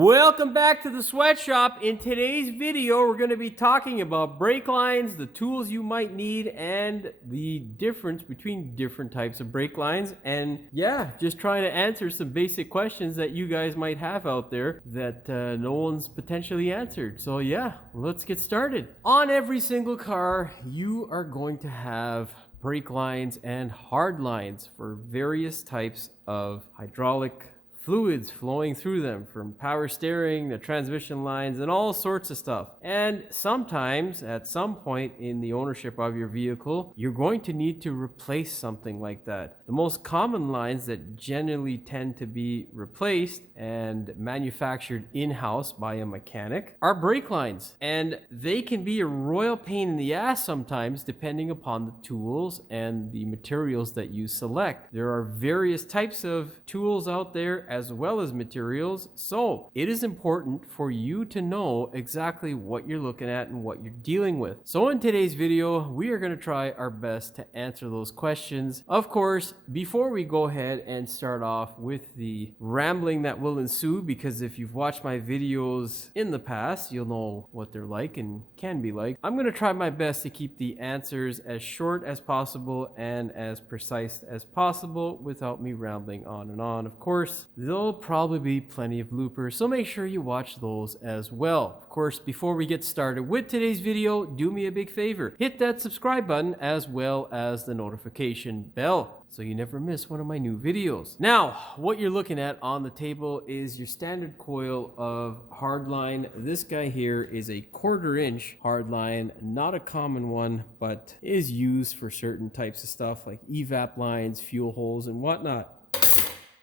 Welcome back to the sweatshop. In today's video, we're going to be talking about brake lines, the tools you might need, and the difference between different types of brake lines. And yeah, just trying to answer some basic questions that you guys might have out there that no one's potentially answered. So yeah, let's get started. On every single car, you are going to have brake lines and hard lines for various types of hydraulic fluids flowing through them, from power steering to transmission lines and all sorts of stuff. And sometimes at some point in the ownership of your vehicle, you're going to need to replace something like that. The most common lines that generally tend to be replaced and manufactured in-house by a mechanic are brake lines, and they can be a royal pain in the ass sometimes depending upon the tools and the materials that you select. There are various types of tools out there as well as materials, so it is important for you to know exactly what you're looking at and what you're dealing with. So in today's video, we are going to try our best to answer those questions. Of course, before we go ahead and start off with the rambling that will ensue, because if you've watched my videos in the past, you'll know what they're like and can be like. I'm going to try my best to keep the answers as short as possible and as precise as possible without me rambling on and on. Of course, there'll probably be plenty of bloopers, so make sure you watch those as well. Of course, before we get started with today's video, do me a big favor. Hit that subscribe button as well as the notification bell so you never miss one of my new videos. Now, what you're looking at on the table is your standard coil of hardline. This guy here is a 1/4 inch hardline, not a common one, but is used for certain types of stuff like evap lines, fuel holes, and whatnot.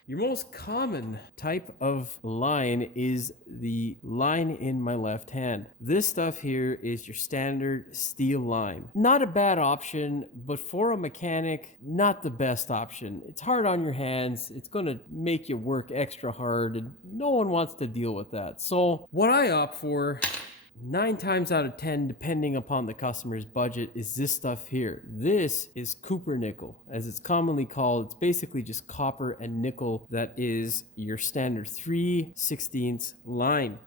Your most common type of line is the line in my left hand. This stuff here is your standard steel line. Not a bad option, but for a mechanic, not the best option. It's hard on your hands. It's going to make you work extra hard, and no one wants to deal with that. So what I opt for 9 times out of 10, depending upon the customer's budget, is this stuff here. This is Cooper nickel, as it's commonly called. It's basically just copper and nickel that is your standard 3/16 line.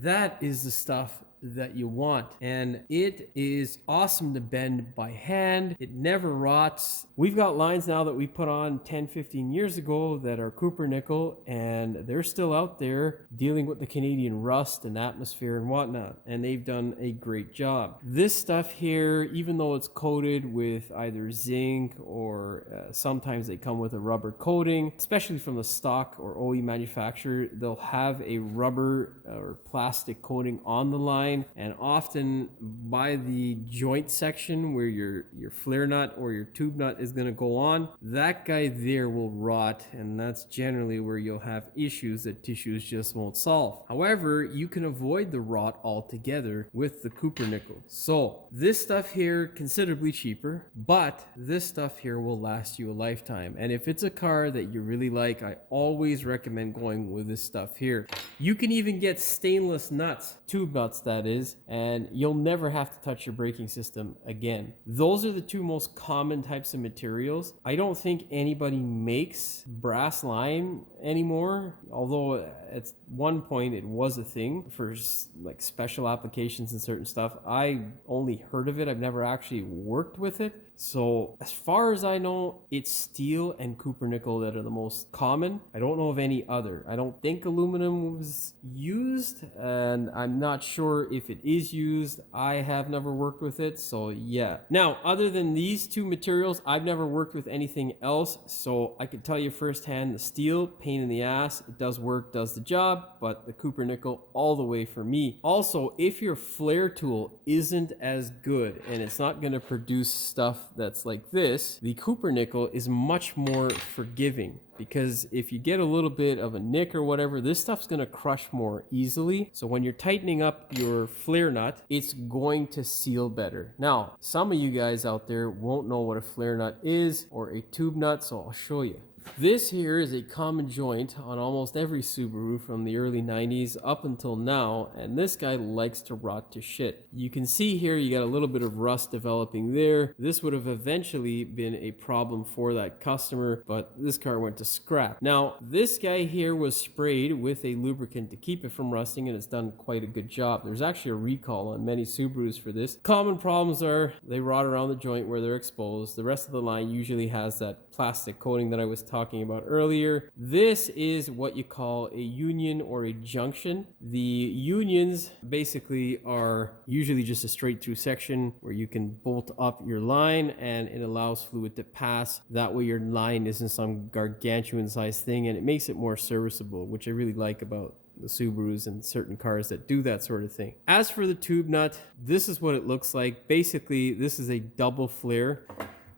That is the stuff that you want, and it is awesome to bend by hand. It never rots. We've got lines now that we put on 10-15 years ago that are Cooper nickel, and they're still out there dealing with the Canadian rust and atmosphere and whatnot, and they've done a great job. This stuff here, even though it's coated with either zinc or sometimes they come with a rubber coating, especially from the stock or OE manufacturer, they'll have a rubber or plastic coating on the line. And often by the joint section where your flare nut or your tube nut is going to go on, that guy there will rot, and that's generally where you'll have issues that tissues just won't solve. However, you can avoid the rot altogether with the Cooper nickel. So this stuff here, considerably cheaper, but this stuff here will last you a lifetime. And if it's a car that you really like, I always recommend going with this stuff here. You can even get stainless nuts, tube nuts that is, and you'll never have to touch your braking system again. Those are the two most common types of materials. I don't think anybody makes brass line anymore, although at one point it was a thing for like special applications and certain stuff. I only heard of it. I've never actually worked with it. So as far as I know, it's steel and Cooper nickel that are the most common. I don't know of any other. I don't think aluminum was used, and I'm not sure if it is used. I have never worked with it, so yeah. Now, other than these two materials, I've never worked with anything else, so I can tell you firsthand, the steel, pain in the ass. It does work, does the job, but the Cooper nickel all the way for me. Also, if your flare tool isn't as good and it's not going to produce stuff that's like this, the Cooper nickel is much more forgiving, because if you get a little bit of a nick or whatever, this stuff's going to crush more easily. So when you're tightening up your flare nut, it's going to seal better. Now, some of you guys out there won't know what a flare nut is or a tube nut, so I'll show you. This here is a common joint on almost every Subaru from the early 90s up until now, and this guy likes to rot to shit. You can see here you got a little bit of rust developing there. This would have eventually been a problem for that customer, but this car went to scrap. Now, this guy here was sprayed with a lubricant to keep it from rusting, and it's done quite a good job. There's actually a recall on many Subarus for this. Common problems are they rot around the joint where they're exposed. The rest of the line usually has that plastic coating that I was talking about earlier. This is what you call a union or a junction. The unions basically are usually just a straight through section where you can bolt up your line and it allows fluid to pass. That way your line isn't some gargantuan sized thing, and it makes it more serviceable, which I really like about the Subarus and certain cars that do that sort of thing. As for the tube nut, this is what it looks like. Basically, this is a double flare.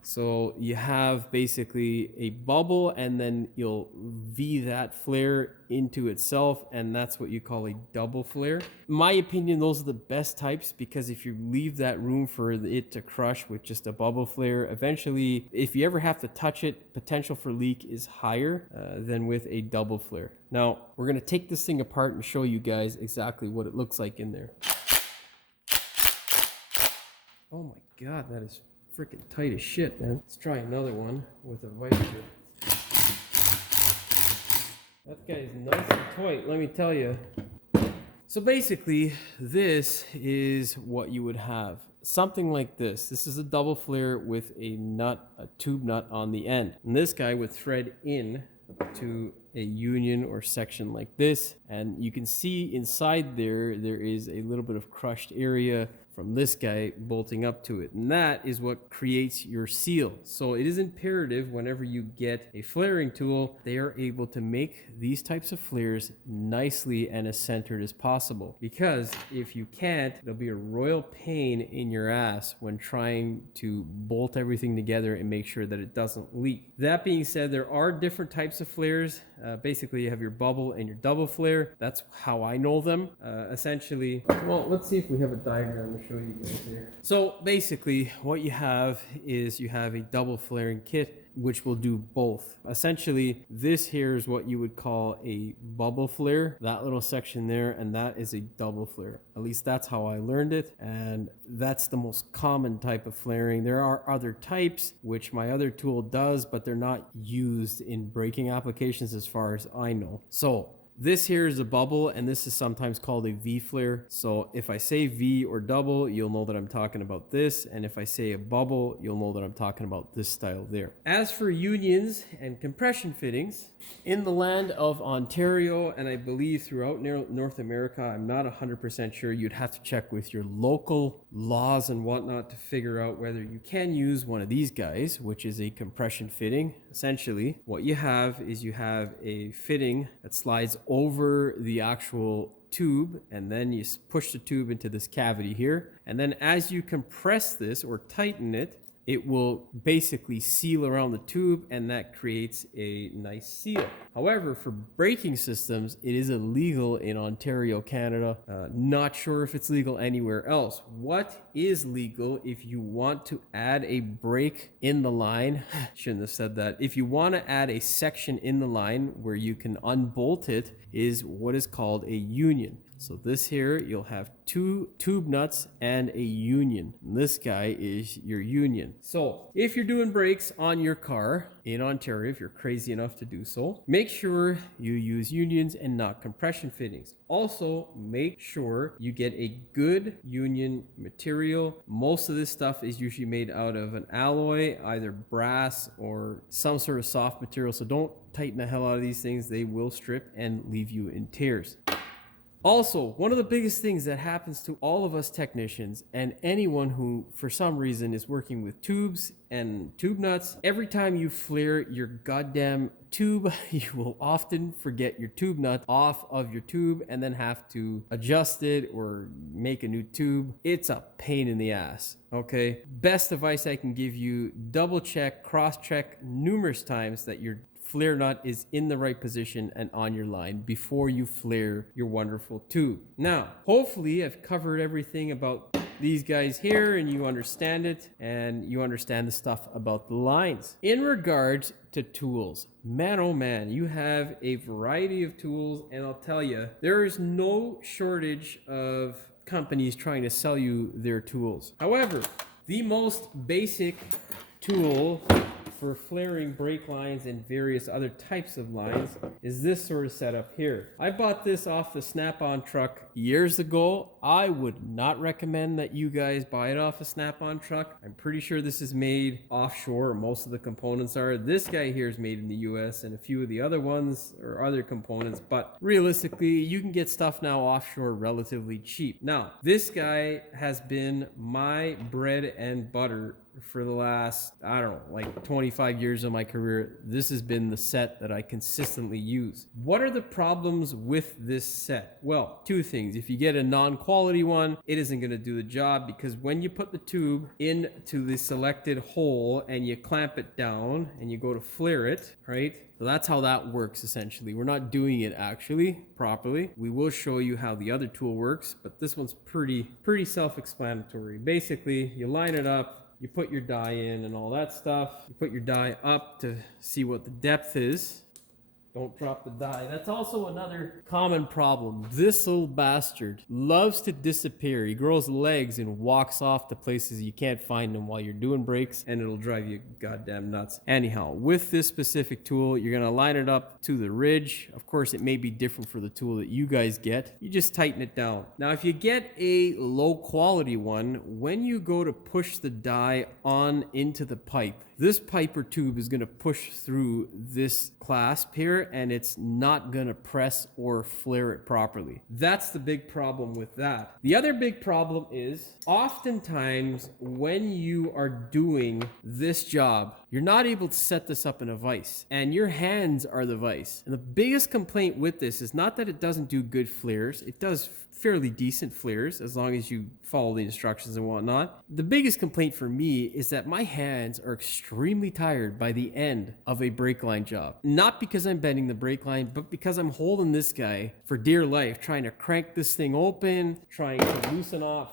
So you have basically a bubble and then you'll V that flare into itself, and that's what you call a double flare. In my opinion, those are the best types, because if you leave that room for it to crush with just a bubble flare, eventually, if you ever have to touch it, potential for leak is higher than with a double flare. Now, we're gonna take this thing apart and show you guys exactly what it looks like in there. Oh my God, that is freaking tight as shit, man. Let's try another one with a vice grip. That guy is nice and tight, let me tell you. So basically, this is what you would have. Something like this. This is a double flare with a nut, a tube nut on the end. And this guy would thread in to a union or section like this. And you can see inside there is a little bit of crushed area from this guy bolting up to it, and that is what creates your seal. So it is imperative whenever you get a flaring tool, they are able to make these types of flares nicely and as centered as possible, because if you can't, it'll be a royal pain in your ass when trying to bolt everything together and make sure that it doesn't leak. That being said, there are different types of flares. Basically, you have your bubble and your double flare. That's how I know them. Essentially, well, let's see if we have a diagram to show you guys here. So basically, what you have is you have a double flaring kit, which will do both. Essentially, this here is what you would call a bubble flare, that little section there, and that is a double flare. At least that's how I learned it, and that's the most common type of flaring. There are other types, which my other tool does, but they're not used in braking applications as far as I know. So this here is a bubble, and this is sometimes called a V flare. So if I say V or double, you'll know that I'm talking about this. And if I say a bubble, you'll know that I'm talking about this style there. As for unions and compression fittings, in the land of Ontario, and I believe throughout North America, I'm not 100% sure, you'd have to check with your local laws and whatnot to figure out whether you can use one of these guys, which is a compression fitting. Essentially, what you have is you have a fitting that slides over the actual tube, and then you push the tube into this cavity here, and then as you compress this or tighten it, it will basically seal around the tube, and that creates a nice seal. However, for braking systems, it is illegal in Ontario, Canada. Not sure if it's legal anywhere else. What is legal if you want to add a brake in the line? Shouldn't have said that. If you want to add a section in the line where you can unbolt it, is what is called a union. So this here, you'll have two tube nuts and a union. And this guy is your union. So if you're doing brakes on your car in Ontario, if you're crazy enough to do so, make sure you use unions and not compression fittings. Also, make sure you get a good union material. Most of this stuff is usually made out of an alloy, either brass or some sort of soft material. So don't tighten the hell out of these things. They will strip and leave you in tears. Also, one of the biggest things that happens to all of us technicians and anyone who for some reason is working with tubes and tube nuts, every time you flare your goddamn tube, you will often forget your tube nut off of your tube and then have to adjust it or make a new tube. It's a pain in the ass, okay? Best advice I can give you, double check, cross check numerous times that your flare nut is in the right position and on your line before you flare your wonderful tube. Now, hopefully I've covered everything about these guys here and you understand it, and you understand the stuff about the lines. In regards to tools, man oh man, you have a variety of tools, and I'll tell you, there is no shortage of companies trying to sell you their tools. However, the most basic tool for flaring brake lines and various other types of lines is this sort of setup here. I bought this off the Snap-on truck years ago. I would not recommend that you guys buy it off a Snap-on truck. I'm pretty sure this is made offshore. Most of the components are. This guy here is made in the US, and a few of the other ones or other components, but realistically you can get stuff now offshore relatively cheap. Now, this guy has been my bread and butter for the last, I don't know, like 25 years of my career. This has been the set that I consistently use. What are the problems with this set? Well, two things. If you get a non-quality one, it isn't going to do the job, because when you put the tube into the selected hole and you clamp it down and you go to flare it, right? So that's how that works essentially. We're not doing it actually properly. We will show you how the other tool works, but this one's pretty self-explanatory. Basically, you line it up, you put your die in and all that stuff. You put your die up to see what the depth is. Don't drop the die. That's also another common problem. This little bastard loves to disappear. He grows legs and walks off to places you can't find him while you're doing brakes, and it'll drive you goddamn nuts. Anyhow, with this specific tool, you're gonna line it up to the ridge. Of course, it may be different for the tool that you guys get. You just tighten it down. Now, if you get a low quality one, when you go to push the die on into the pipe, this pipe or tube is going to push through this clasp here, and it's not going to press or flare it properly. That's the big problem with that. The other big problem is oftentimes when you are doing this job, you're not able to set this up in a vise, and your hands are the vise. And the biggest complaint with this is not that it doesn't do good flares. It does fairly decent flares as long as you follow the instructions and whatnot. The biggest complaint for me is that my hands are extremely tired by the end of a brake line job. Not because I'm bending the brake line, but because I'm holding this guy for dear life, trying to crank this thing open, trying to loosen off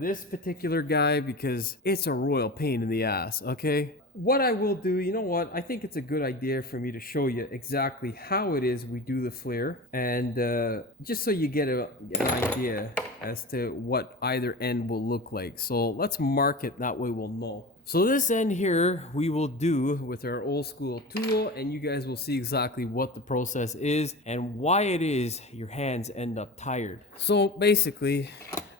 this particular guy, because it's a royal pain in the ass, okay? What I will do, you know what, I think it's a good idea for me to show you exactly how it is we do the flare, and just so you get an idea as to what either end will look like. So let's mark it, that way we'll know. So this end here we will do with our old school tool, and you guys will see exactly what the process is and why it is your hands end up tired. So basically,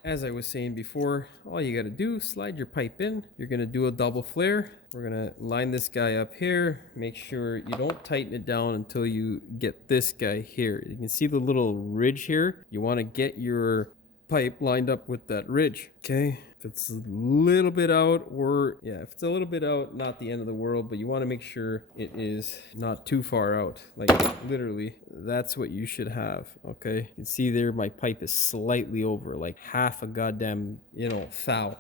as I was saying before, all you got to do, slide your pipe in. You're going to do a double flare. We're going to line this guy up here. Make sure you don't tighten it down until you get this guy here. You can see the little ridge here. You want to get your pipe lined up with that ridge. Okay. If it's a little bit out, or yeah, if it's a little bit out, not the end of the world, but you want to make sure it is not too far out. Like literally, that's what you should have. Okay. You can see there, my pipe is slightly over, like half a goddamn, thou.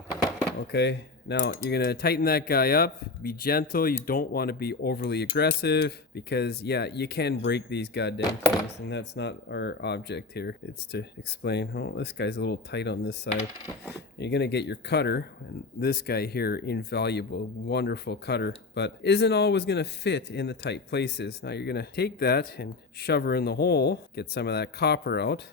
Okay. Now you're going to tighten that guy up. Be gentle. You don't want to be overly aggressive, because yeah, you can break these goddamn things, and that's not our object here. It's to explain, oh, this guy's a little tight on this side. You're going to get your cutter, and this guy here, invaluable, wonderful cutter, but isn't always going to fit in the tight places. Now you're going to take that and shove her in the hole, get some of that copper out.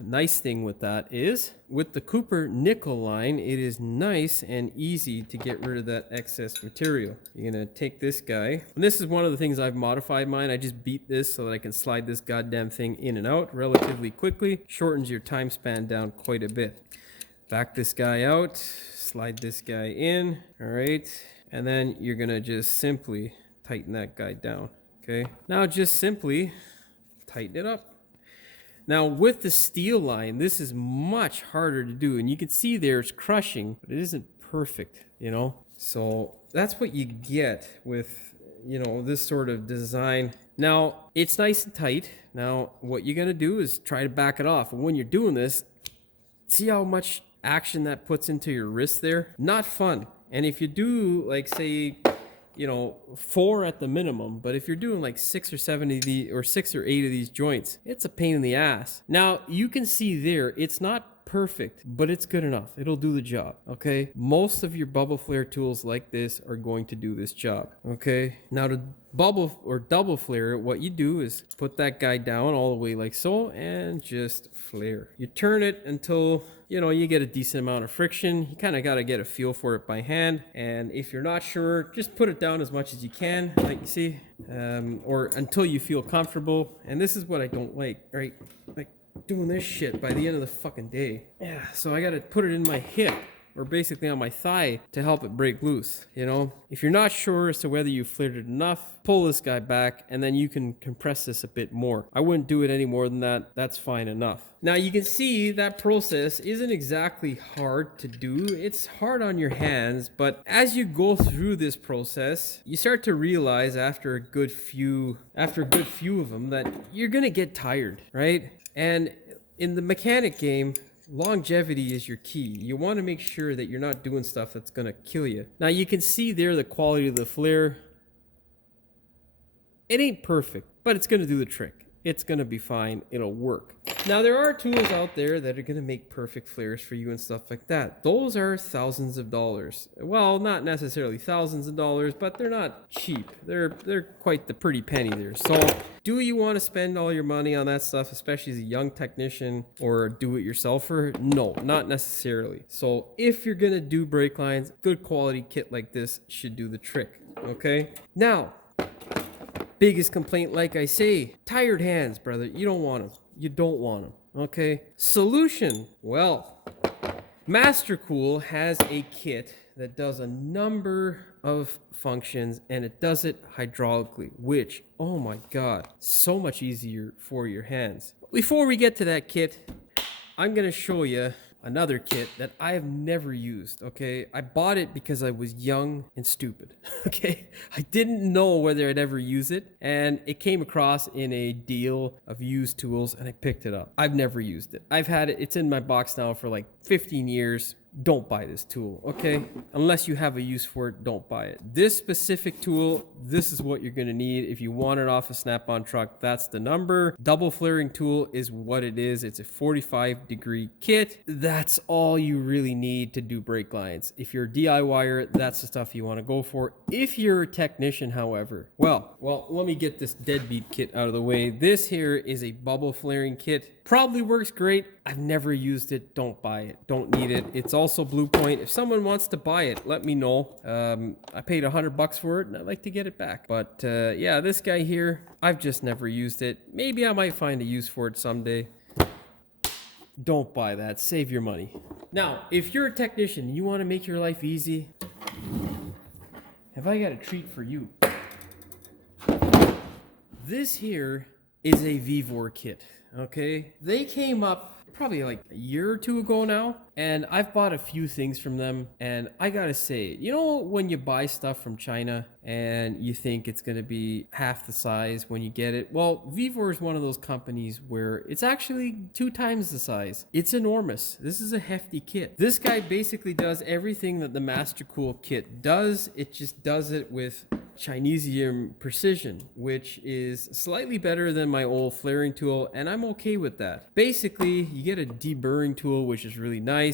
Nice thing with that is, with the Cooper nickel line, it is nice and easy to get rid of that excess material. You're going to take this guy, and this is one of the things I've modified mine. I just beat this so that I can slide this goddamn thing in and out relatively quickly. Shortens your time span down quite a bit. Back this guy out, slide this guy in, all right, and then you're gonna just simply tighten that guy down, okay? Now just simply tighten it up. Now with the steel line, this is much harder to do, and you can see there it's crushing, but it isn't perfect, So that's what you get with, this sort of design. Now it's nice and tight. Now what you're gonna do is try to back it off, and when you're doing this, see how much action that puts into your wrist there? Not fun. And if you do, like, say, 4 at the minimum, but if you're doing like 6 or 7 of these, or 6 or 8 of these joints, it's a pain in the ass. Now you can see there, it's not perfect, but it's good enough. It'll do the job, okay? Most of your bubble flare tools like this are going to do this job, okay? Now to bubble or double flare, what you do is put that guy down all the way like so and just flare. You turn it until you get a decent amount of friction. You kind of got to get a feel for it by hand. And if you're not sure, just put it down as much as you can, like you see, or until you feel comfortable. And this is what I don't like, right? Like doing this shit by the end of the fucking day. Yeah, so I got to put it in my hip, or basically on my thigh, to help it break loose. If you're not sure as to whether you flared it enough, pull this guy back and then you can compress this a bit more. I wouldn't do it any more than that. That's fine enough. Now you can see that process isn't exactly hard to do. It's hard on your hands, but as you go through this process, you start to realize after a good few of them that you're gonna get tired, right? And in the mechanic game, longevity is your key. You want to make sure that you're not doing stuff that's going to kill you. Now you can see there the quality of the flare. It ain't perfect, but it's going to do the trick. It's going to be fine. It'll work. Now there are tools out there that are going to make perfect flares for you and stuff like that. Those are thousands of dollars. Well, not necessarily thousands of dollars, but they're not cheap. They're quite the pretty penny there. So do you want to spend all your money on that stuff, especially as a young technician or a do-it-yourselfer? No, not necessarily. So if you're going to do brake lines, good quality kit like this should do the trick. Okay? Now, biggest complaint, like I say, tired hands, brother. You don't want them. You don't want them. Okay? Solution. Well, Mastercool has a kit that does a number of functions, and it does it hydraulically, which, oh my God, so much easier for your hands. Before we get to that kit, I'm going to show you another kit that I have never used, okay? I bought it because I was young and stupid, okay? I didn't know whether I'd ever use it, and it came across in a deal of used tools, and I picked it up. I've never used it. I've had it. It's in my box now for like 15 years. Don't buy this tool, okay? Unless you have a use for it, don't buy it. This specific tool, this is what you're gonna need. If you want it off a Snap-on truck, that's the number. Double flaring tool is what it is. It's a 45-degree kit. That's all you really need to do brake lines. If you're a DIYer, that's the stuff you wanna go for. If you're a technician, however, well, let me get this deadbeat kit out of the way. This here is a bubble flaring kit. Probably works great. I've never used it. Don't buy it. Don't need it. It's also Blue Point. If someone wants to buy it, let me know. I paid $100 for it and I'd like to get it back. But yeah, this guy here, I've just never used it. Maybe I might find a use for it someday. Don't buy that. Save your money. Now, if you're a technician, you want to make your life easy, have I got a treat for you? This here is a Vevor kit. Okay, they came up probably like a year or two ago now, and I've bought a few things from them, and I gotta say, when you buy stuff from China and you think it's gonna be half the size when you get it, well, Vevor is one of those companies where it's actually 2 times the size. It's enormous. This is a hefty kit. This guy basically does everything that the Mastercool kit does. It just does it with Chinesium precision, which is slightly better than my old flaring tool, and I'm okay with that. Basically, you get a deburring tool, which is really nice.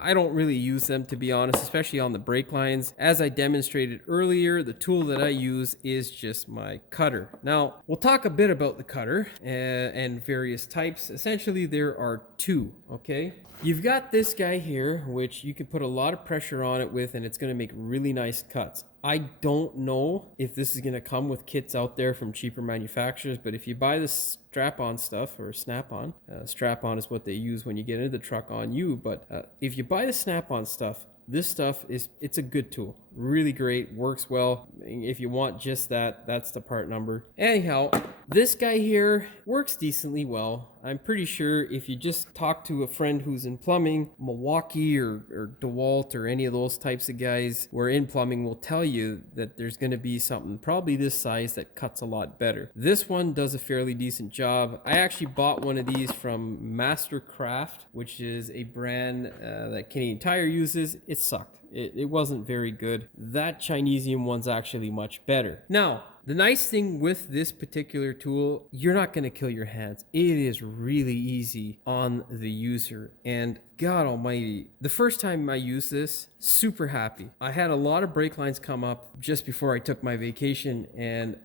I don't really use them, to be honest, especially on the brake lines. As I demonstrated earlier, the tool that I use is just my cutter. Now, we'll talk a bit about the cutter and various types. Essentially, there are 2, okay? You've got this guy here, which you can put a lot of pressure on it with, and it's going to make really nice cuts. I don't know if this is going to come with kits out there from cheaper manufacturers, but if you buy this strap-on stuff, or Snap-on, strap-on is what they use when you get into the truck on you, but if you buy the Snap-on stuff, this stuff it's a good tool. Really great, works well. If you want just that, that's the part number. Anyhow, this guy here works decently well. I'm pretty sure if you just talk to a friend who's in plumbing, Milwaukee or DeWalt or any of those types of guys who are in plumbing will tell you that there's going to be something probably this size that cuts a lot better. This one does a fairly decent job. I actually bought one of these from Mastercraft, which is a brand that Canadian Tire uses. It sucked. It wasn't very good. That Chinesium one's actually much better. Now, The nice thing with this particular tool, you're not going to kill your hands. It is really easy on the user. And God almighty, the first time I used this, super happy. I had a lot of brake lines come up just before I took my vacation, and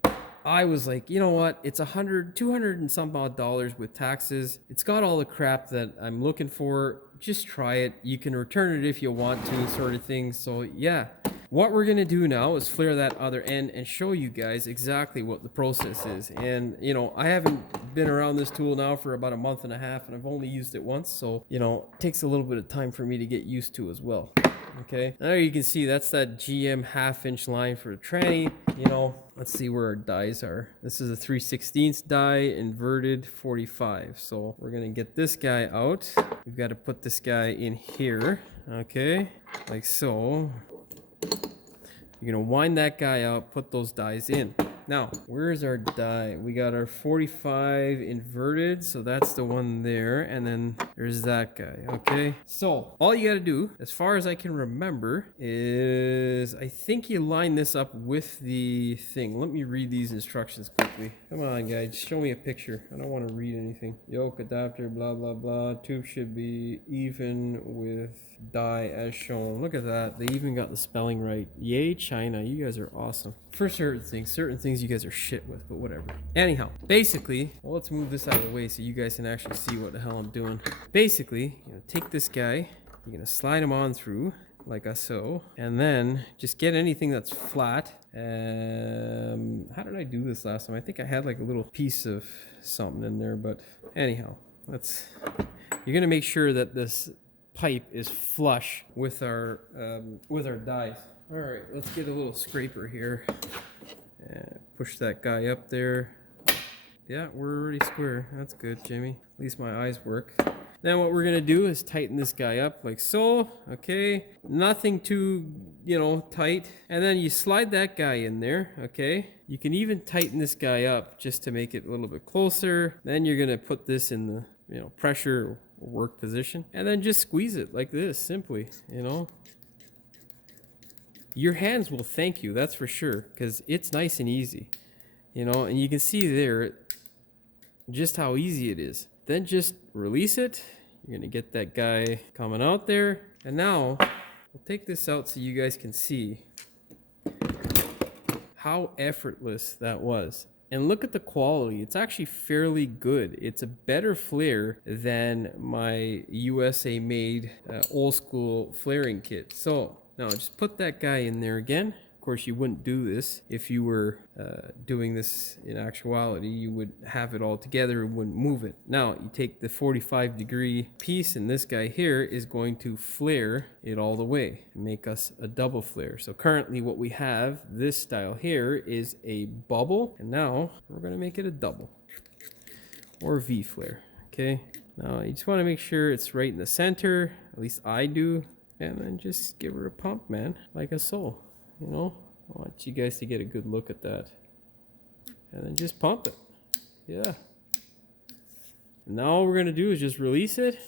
I was like, you know what? It's $200 and some odd dollars with taxes. It's got all the crap that I'm looking for. Just try it. You can return it if you want to, sort of thing. So yeah. What we're going to do now is flare that other end and show you guys exactly what the process is. And, you know, I haven't been around this tool now for about a month and a half, and I've only used it once. So, you know, it takes a little bit of time for me to get used to as well. Okay, now you can see that's that GM half-inch line for the tranny. You know, let's see where our dies are. This is a 3/16 die, inverted 45. So we're gonna get this guy out. We've got to put this guy in here. Okay, like so. You're gonna wind that guy out, put those dies in. Now, where's our die? We got our 45 inverted, so that's the one there, and then there's that guy, okay? So, all you gotta do, as far as I can remember, is I think you line this up with the thing. Let me read these instructions quickly. Come on, guys, show me a picture. I don't want to read anything. Yoke adapter, blah, blah, blah. Tube should be even with die as shown. Look at that. They even got the spelling right. Yay, China. You guys are awesome. For certain things you guys are shit with, but whatever. Anyhow, basically, well, let's move this out of the way so you guys can actually see what the hell I'm doing. Basically, you're gonna take this guy, you're gonna slide him on through like so, and then just get anything that's flat. How did I do this last time? I think I had like a little piece of something in there, but anyhow, you're gonna make sure that this pipe is flush with our dies. All right, let's get a little scraper here. Push that guy up there. Yeah, we're already square. That's good, Jimmy. At least my eyes work. Then what we're gonna do is tighten this guy up like so. Okay, nothing too, tight. And then you slide that guy in there. Okay, you can even tighten this guy up just to make it a little bit closer. Then you're gonna put this in the, pressure work position, and then just squeeze it like this, simply. Your hands will thank you, that's for sure, because it's nice and easy, and you can see there just how easy it is. Then just release it. You're gonna get that guy coming out there, and now we'll take this out so you guys can see how effortless that was. And look at the quality. It's actually fairly good. It's a better flare than my USA made old school flaring kit. So now just put that guy in there again. Of course, you wouldn't do this if you were doing this in actuality. You would have it all together and wouldn't move it. Now you take the 45-degree piece, and this guy here is going to flare it all the way and make us a double flare. So currently what we have, this style here, is a bubble, and now we're going to make it a double or V flare. Okay, now you just want to make sure it's right in the center, at least I do, and then just give her a pump, man, like so. I want you guys to get a good look at that. And then just pump it. Yeah. And now all we're going to do is just release it.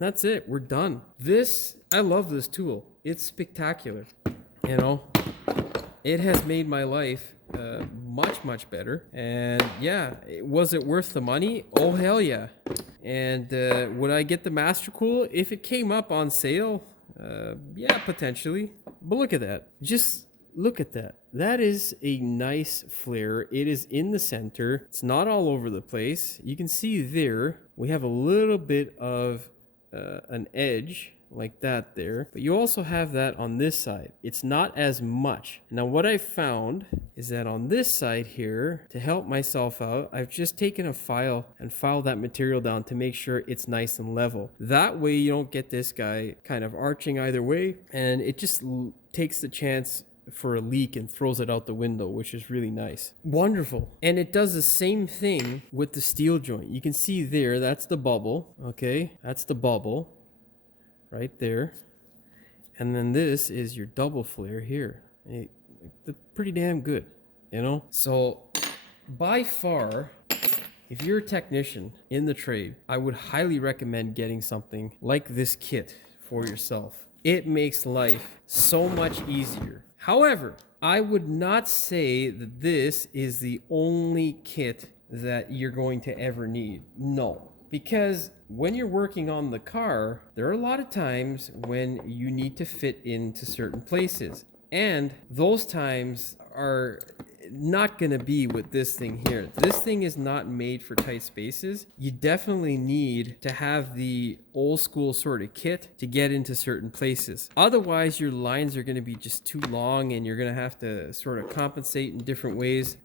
That's it. We're done. I love this tool. It's spectacular. It has made my life much, much better. And yeah, was it worth the money? Oh, hell yeah. And would I get the Master Cool if it came up on sale? Yeah, potentially. But look at that. Just look at that. That is a nice flare. It is in the center. It's not all over the place. You can see there we have a little bit of an edge like that there, but you also have that on this side. It's not as much. Now what I found is that on this side here, to help myself out, I've just taken a file and filed that material down to make sure it's nice and level. That way you don't get this guy kind of arching either way, and it just takes the chance for a leak and throws it out the window, which is really nice. Wonderful. And it does the same thing with the steel joint. You can see there, that's the bubble. Okay, that's the bubble right there. And then this is your double flare here. It's pretty damn good, So by far, if you're a technician in the trade, I would highly recommend getting something like this kit for yourself. It makes life so much easier. However, I would not say that this is the only kit that you're going to ever need. No. Because when you're working on the car, there are a lot of times when you need to fit into certain places. And those times are not going to be with this thing here. This thing is not made for tight spaces. You definitely need to have the old school sort of kit to get into certain places. Otherwise, your lines are going to be just too long and you're going to have to sort of compensate in different ways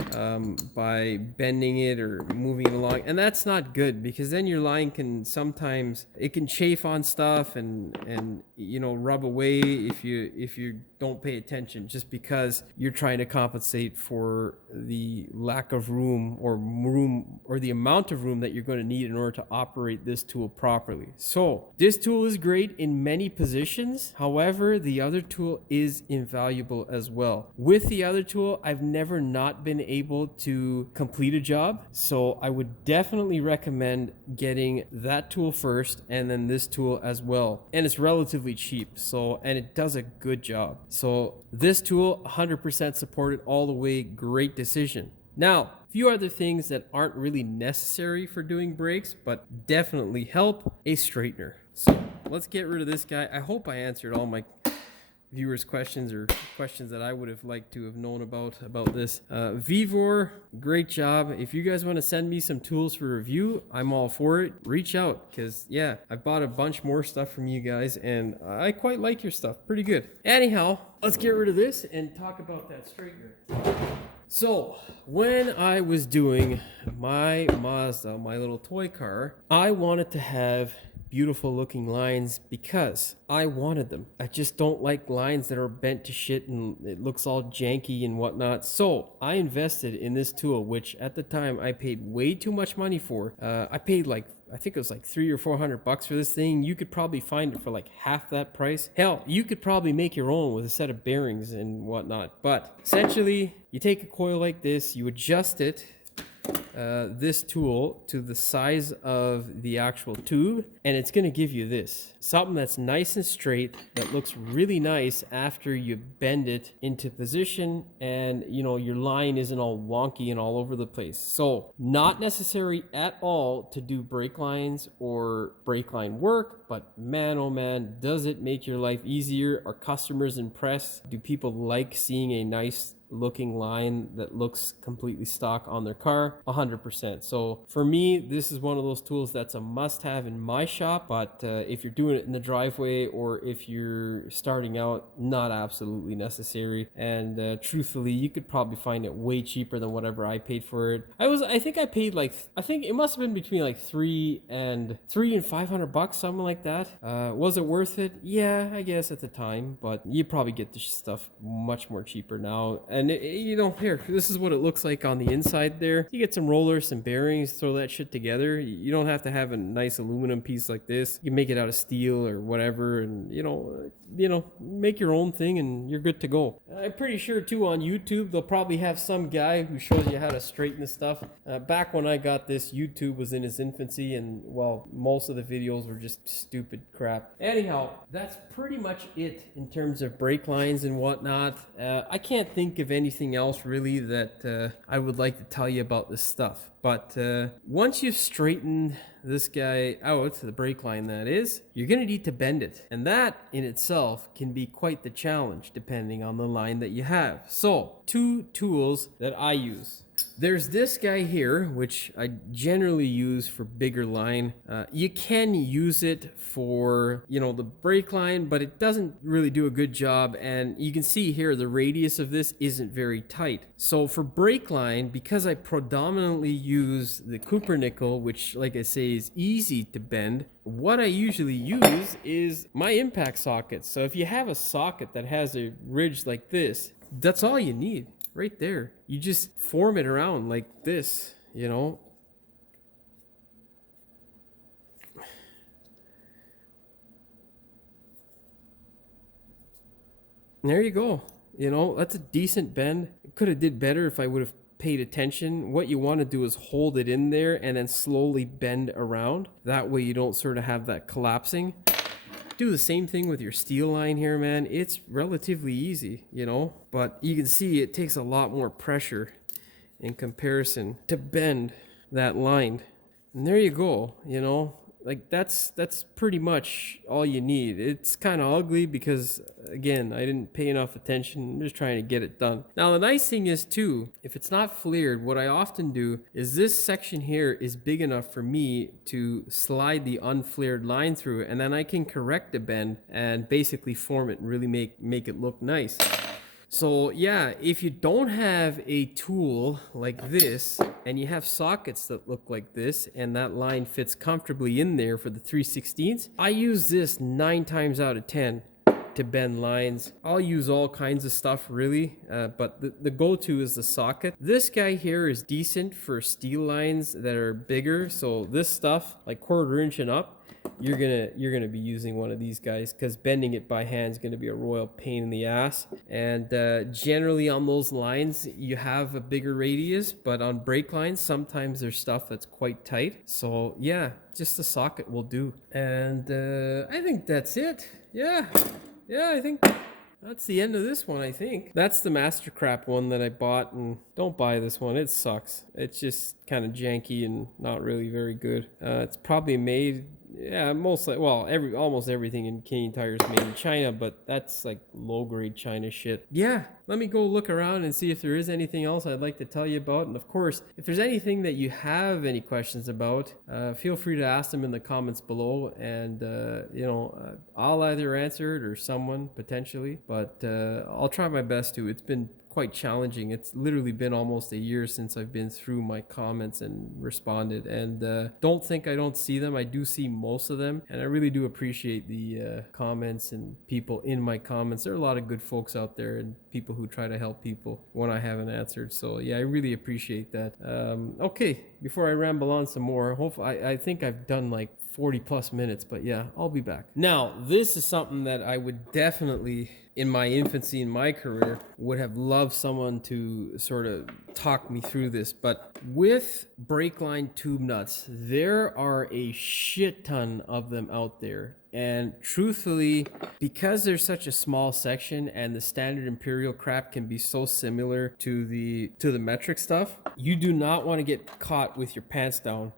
by bending it or moving it along. And that's not good, because then your line can sometimes, it can chafe on stuff and you know, rub away if you don't pay attention, just because you're trying to compensate for the lack of room or the amount of room that you're going to need in order to operate this tool properly. So this tool is great in many positions. However, the other tool is invaluable as well. With the other tool, I've never not been able to complete a job. So I would definitely recommend getting that tool first and then this tool as well. And it's relatively cheap. So, and it does a good job. So this tool, 100% supported all the way. Great decision. Now, a few other things that aren't really necessary for doing brakes, but definitely help: a straightener. So let's get rid of this guy. I hope I answered all my viewers' questions or questions that I would have liked to have known about this. Vevor, great job. If you guys want to send me some tools for review, I'm all for it. Reach out, because yeah, I've bought a bunch more stuff from you guys and I quite like your stuff. Pretty good. Anyhow, let's get rid of this and talk about that straightener. So when I was doing my Mazda, my little toy car, I wanted to have beautiful looking lines because I wanted them. I just don't like lines that are bent to shit and it looks all janky and whatnot. So I invested in this tool, which at the time I paid way too much money for. I paid like, I think it was like $300 or $400 for this thing. You could probably find it for like half that price. Hell, you could probably make your own with a set of bearings and whatnot. But essentially, you take a coil like this, you adjust it, this tool, to the size of the actual tube, and it's going to give you this. Something that's nice and straight, that looks really nice after you bend it into position and, you know, your line isn't all wonky and all over the place. So not necessary at all to do brake lines or brake line work, but man, oh man, does it make your life easier? Are customers impressed? Do people like seeing a nice looking line that looks completely stock on their car? 100%. So for me, this is one of those tools that's a must have in my shop, but if you're doing it in the driveway or if you're starting out, not absolutely necessary. And truthfully, you could probably find it way cheaper than whatever I paid for it. I think it must have been between like $300 and $500, something like that. Was it worth it? Yeah, I guess at the time, but you probably get this stuff much more cheaper now. And you know, here, this is what it looks like on the inside there. You get some rollers, some bearings, throw that shit together. You don't have to have a nice aluminum piece like this. You make it out of steel or whatever, and you know, make your own thing and you're good to go. I'm pretty sure too on YouTube, they'll probably have some guy who shows you how to straighten this stuff. Back when I got this, YouTube was in its infancy, and well, most of the videos were just stupid crap. Anyhow, that's pretty much it in terms of brake lines and whatnot. I can't think of anything else really that I would like to tell you about this stuff. But once you've straightened this guy out, the brake line that is, you're going to need to bend it. And that in itself can be quite the challenge depending on the line that you have. So, two tools that I use. There's this guy here, which I generally use for bigger line. You can use it for, you know, the brake line, but it doesn't really do a good job. And you can see here, the radius of this isn't very tight. So for brake line, because I predominantly use the Cupra-Nickel, which like I say is easy to bend, what I usually use is my impact sockets. So if you have a socket that has a ridge like this, that's all you need. Right there. You just form it around like this, you know. And there you go. You know, that's a decent bend. It could have did better if I would have paid attention. What you want to do is hold it in there and then slowly bend around. That way you don't sort of have that collapsing. Do the same thing with your steel line here, man. It's relatively easy, you know, but you can see it takes a lot more pressure in comparison to bend that line. And there you go, you know, like that's pretty much all you need. It's kind of ugly because again, I didn't pay enough attention. I'm just trying to get it done. Now the nice thing is too, if it's not flared, what I often do is this section here is big enough for me to slide the unflared line through, and then I can correct the bend and basically form it and really make it look nice. So yeah, if you don't have a tool like this and you have sockets that look like this and that line fits comfortably in there for the 3/16, I use this 9 times out of 10 to bend lines. I'll use all kinds of stuff really, but the go-to is the socket. This guy here is decent for steel lines that are bigger, so this stuff like 1/4 inch and up, you're gonna be using one of these guys, because bending it by hand is gonna be a royal pain in the ass. And generally on those lines you have a bigger radius, but on brake lines sometimes there's stuff that's quite tight. So yeah, just the socket will do. And I think that's it. Yeah, I think that's the end of this one. I think that's the Mastercraft one that I bought, and don't buy this one, it sucks. It's just kind of janky and not really very good. It's probably made, yeah, mostly, well, almost everything in Canadian Tire is made in China, but that's like low grade China shit. Yeah, let me go look around and see if there is anything else I'd like to tell you about. And of course, if there's anything that you have any questions about, feel free to ask them in the comments below, and you know, I'll either answer it or someone potentially, but I'll try my best to. It's been quite challenging. It's literally been almost a year since I've been through my comments and responded, and don't think I don't see them. I do see most of them, and I really do appreciate the comments and people in my comments. There are a lot of good folks out there and people who try to help people when I haven't answered, so yeah, I really appreciate that. Okay, before I ramble on some more, I think I've done like 40 plus minutes, but yeah, I'll be back. Now, this is something that I would definitely, in my infancy in my career, would have loved someone to sort of talk me through this. But with brake line tube nuts, there are a shit ton of them out there. And truthfully, because there's such a small section and the standard Imperial crap can be so similar to the metric stuff, you do not want to get caught with your pants down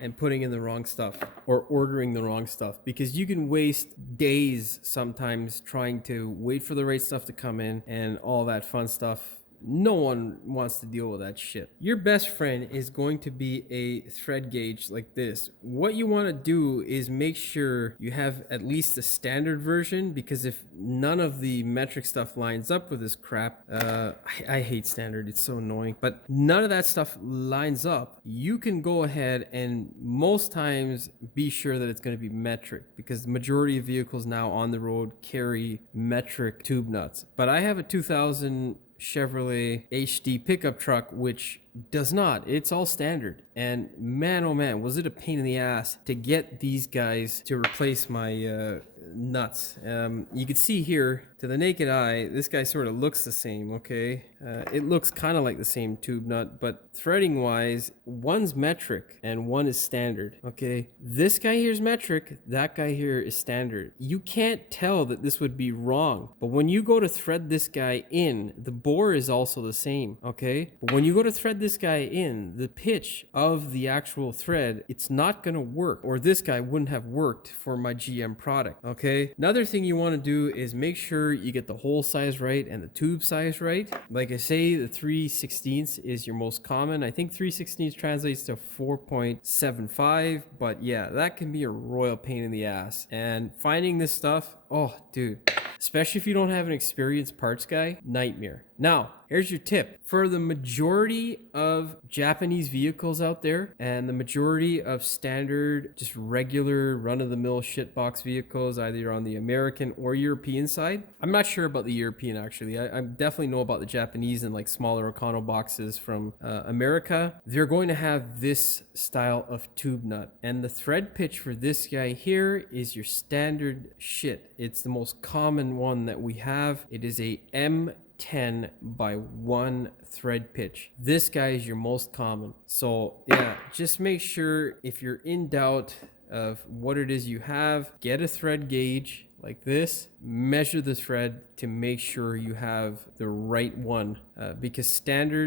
and putting in the wrong stuff or ordering the wrong stuff, because you can waste days sometimes trying to wait for the right stuff to come in and all that fun stuff. No one wants to deal with that shit. Your best friend is going to be a thread gauge like this. What you want to do is make sure you have at least the standard version, because if none of the metric stuff lines up with this crap, I hate standard, it's so annoying, but none of that stuff lines up, you can go ahead and most times be sure that it's going to be metric, because the majority of vehicles now on the road carry metric tube nuts. But I have a 2000 Chevrolet HD pickup truck which does not. It's all standard, and man oh man, was it a pain in the ass to get these guys to replace my nuts. You can see here to the naked eye this guy sort of looks the same. Okay, it looks kind of like the same tube nut, but threading wise one's metric and one is standard. Okay, this guy here is metric, that guy here is standard. You can't tell that this would be wrong, but when you go to thread this guy in, the bore is also the same. Okay, but when you go to thread this guy in, the pitch of the actual thread, it's not gonna work, or this guy wouldn't have worked for my GM product. Okay, another thing you want to do is make sure you get the hole size right and the tube size right. Like I say, the 3/16 is your most common. I think 3/16 translates to 4.75, but yeah, that can be a royal pain in the ass. And finding this stuff, oh dude, especially if you don't have an experienced parts guy, nightmare. Now, here's your tip. For the majority of Japanese vehicles out there and the majority of standard, just regular run-of-the-mill shitbox vehicles, either on the American or European side, I'm not sure about the European actually. I definitely know about the Japanese and like smaller Econo boxes from America. They're going to have this style of tube nut. And the thread pitch for this guy here is your standard shit. It's the most common one that we have. It is a M10 by 1 thread pitch. This guy is your most common. So yeah, just make sure if you're in doubt, of what it is you have, get a thread gauge like this, measure the thread to make sure you have the right one, because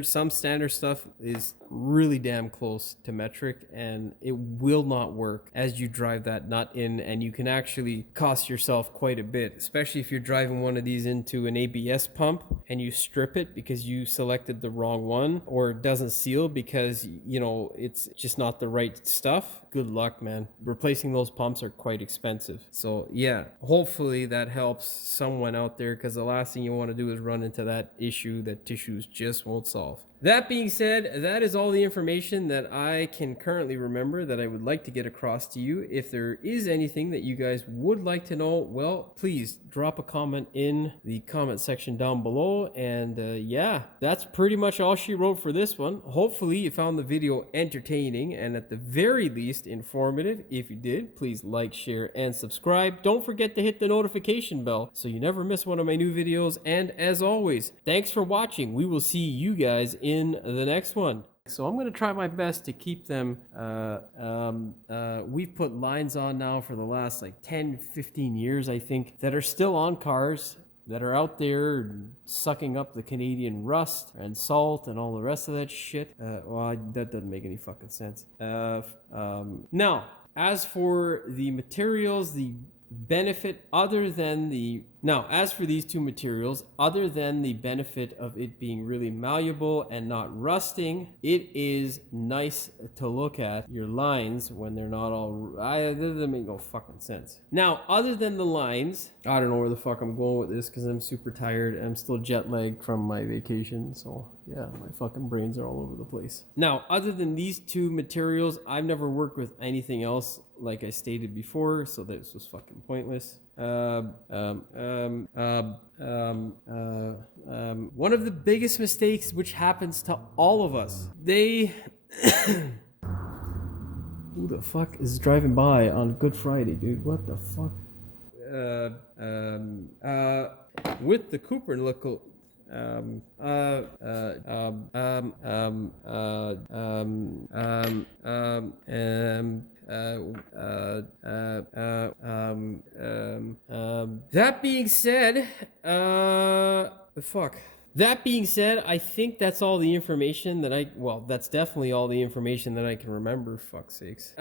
some standard stuff is really damn close to metric and it will not work as you drive that nut in, and you can actually cost yourself quite a bit, especially if you're driving one of these into an ABS pump and you strip it because you selected the wrong one, or it doesn't seal because it's just not the right stuff. Good luck, man. Replacing those pumps are quite expensive. So yeah, hopefully that helps someone out there, because the last thing you want to do is run into that issue that Tissues just won't solve. That being said, that is all the information that I can currently remember that I would like to get across to you. If there is anything that you guys would like to know, well, please drop a comment in the comment section down below. And yeah, that's pretty much all she wrote for this one. Hopefully you found the video entertaining and at the very least informative. If you did, please like, share, and subscribe. Don't forget to hit the notification bell so you never miss one of my new videos. And as always, thanks for watching. We will see you guys in the next one. So I'm going to try my best to keep them. We've put lines on now for the last like 10-15 years, I think, that are still on cars that are out there sucking up the Canadian rust and salt and all the rest of that shit. That doesn't make any fucking sense. Now, as for the materials, the benefit other than the as for these two materials, other than the benefit of it being really malleable and not rusting, it is nice to look at your lines when they're not all that doesn't make no fucking sense. Now, other than the lines, I don't know where the fuck I'm going with this because I'm super tired. I'm still jet lagged from my vacation, so yeah, my fucking brains are all over the place. Now, other than these two materials, I've never worked with anything else, like I stated before, so this was fucking pointless. One of the biggest mistakes which happens to all of us, who the fuck is driving by on Good Friday, dude? What the fuck? With the Cooper local. That being said, That being said, I think that's all the information that that's definitely all the information that I can remember. Fuck's sakes.